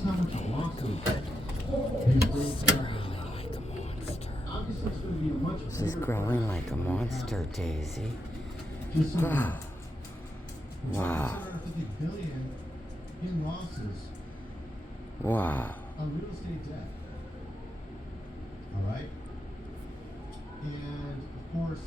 is how much losses obviously it's going to be a much This is growing like a monster, Daisy. just so Wow. Wow. 750 billion in losses Wow. on real estate debt. All right, and of course